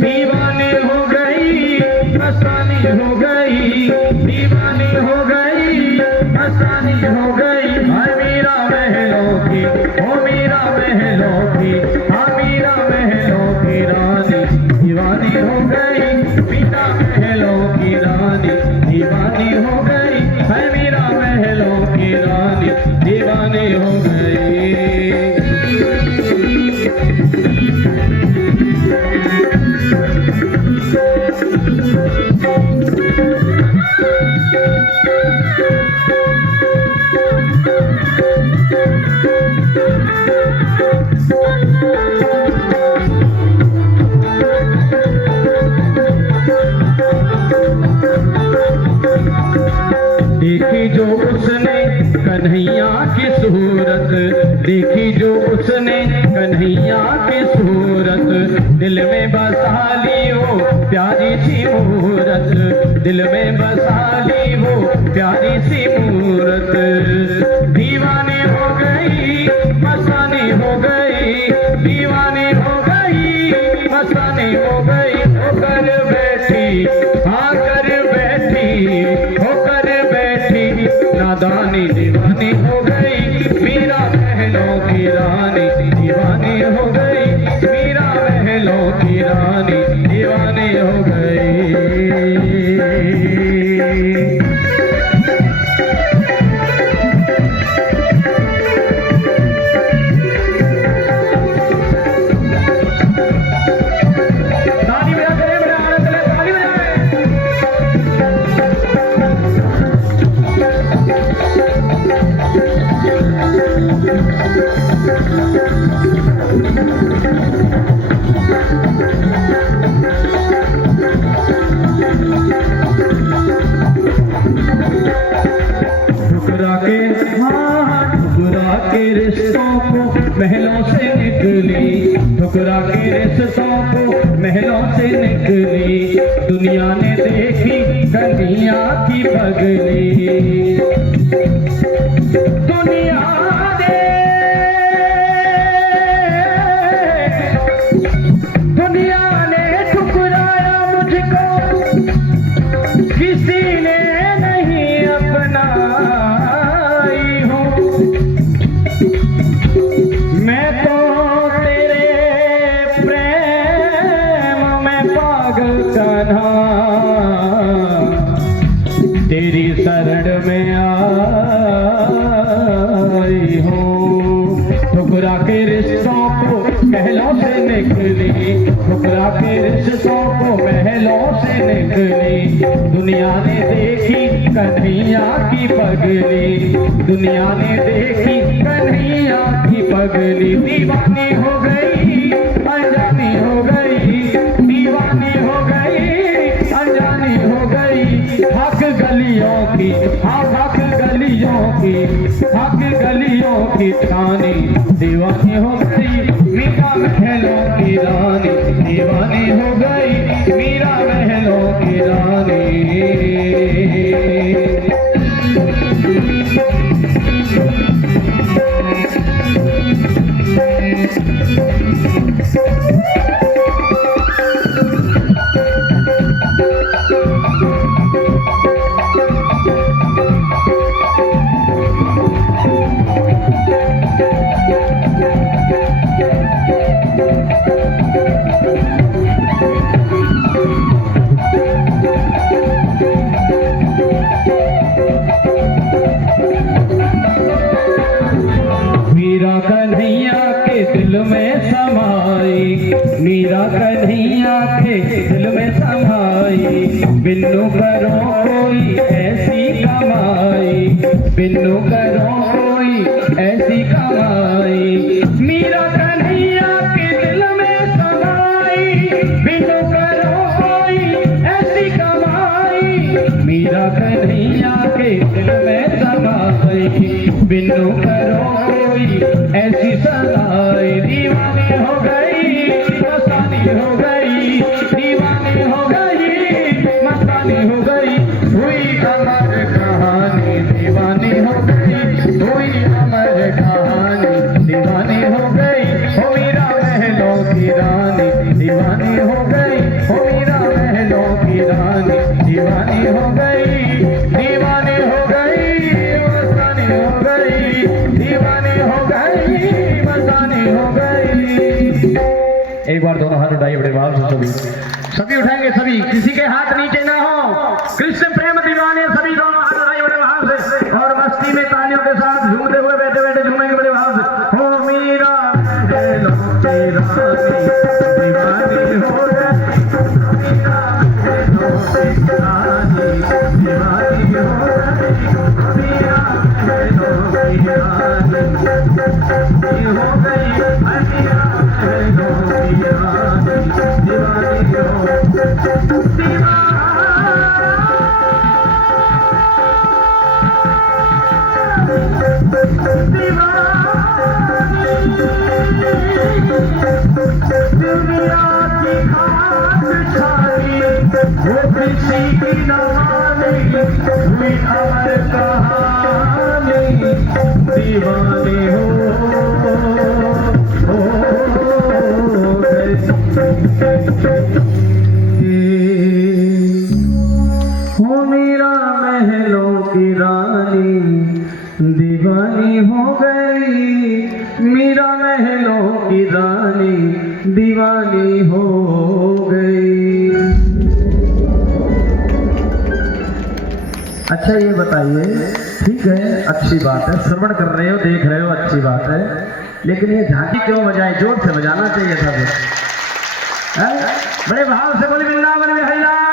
दीवानी हो गई मस्तानी हो गई, दीवानी हो गई मस्तानी हो गई। हाय मीरा महलों की, ओ मीरा महलों की, हाँ मीरा महलों की रानी दीवानी हो गई, मीरा महलों की रानी दीवानी हो गई। हाय मीरा महलों की रानी दीवानी हो गई। देखी जो उसने कन्हैया की सूरत, देखी जो उसने कन्हैया की सूरत, दिल में बसा ली वो प्यारी सी मूरत, दिल में बसा ली वो प्यारी सी मूरत। दीवानी हो गई मस्तानी हो गई, दीवानी हो गई मस्तानी हो गई। होकर बैठी हाँ कर बैठी, होकर बैठी नादानी दीवानी हो गई, मीरा महलों की रानी दीवानी हो गई, मीरा महलों की रानी दीवानी हो गई। ठुकरा के रिश्तों को महलों से निकली, ठुकरा के रिश्तों को महलों से निकली, दुनिया ने देखी कन्हैया की पगली, दुनिया ने ठुकराया मुझको, किसी ने नहीं अपनाई हूँ, मैं तो तेरे प्रेम में पागल कान्हा, तेरी शरण में आई हूँ। ठुकरा के रिश्तों को महलों से निकली, ठुकरा के रिश्तों को महलों से निकली, दुनिया ने देखी कन्हैया की पगली, दुनिया ने देखी कन्हैया की पगली। दीवानी हो गई अनजानी हो गई, दीवानी हो गई अनजानी हो गई। हक गलियों की हाँ हक गलियों की, हक गलियों की ठानी दीवानी हो गई, मीरा महलों की रानी दीवानी हो गई, मीरा महलों की रानी। मीरा कन्हैया के दिल में समाई, मीरा कन्हैया के दिल में समाई, बिन्नू करो कोई ऐसी कमाई, बिन्नू करो कोई ऐसी कमाई। मीरा कन्हैया के दिल में समाई, बिन्नू करो कोई ऐसी कमाई, मीरा कन्हैया के दिल में समाई, बिन्नू करो कोई ऐसी सदाई। दीवानी हो गई मस्तानी हो गई, दीवानी हो गई मस्तानी हो गई। दीवानी हो गई, दीवानी हो गई, मस्तानी हो गई, दीवानी हो गई, मस्तानी हो गई। एक बार दोनों हाथ उठाइए बड़े भाव से, सभी उठाएंगे, सभी, किसी के हाथ नीचे ना हो। कृष्ण प्रेम दीवाने सभी दोनों हाथ उठाइए बड़े भाव से, और मस्ती में तालियों के साथ झूमते हुए बैठे बैठे झूमेंगे बड़े भाव से। हो मीरा तेरा दीवानी हो गई, मीरा दीवानी हो गई, मीरा हो दुनिया की खास छाई वो किसी की नवानी हुई अमर कहानी, दीवाने हो मेरा महलों की रानी, दीवानी हो गई, मीरा महलों की रानी, दीवानी हो गई। अच्छा ये बताइए, ठीक है अच्छी बात है, श्रवण कर रहे हो देख रहे हो अच्छी बात है, लेकिन ये झांकी क्यों बजाए? जोर से बजाना चाहिए था। बड़े भाव से बोले वृंदावन में हरिलाल।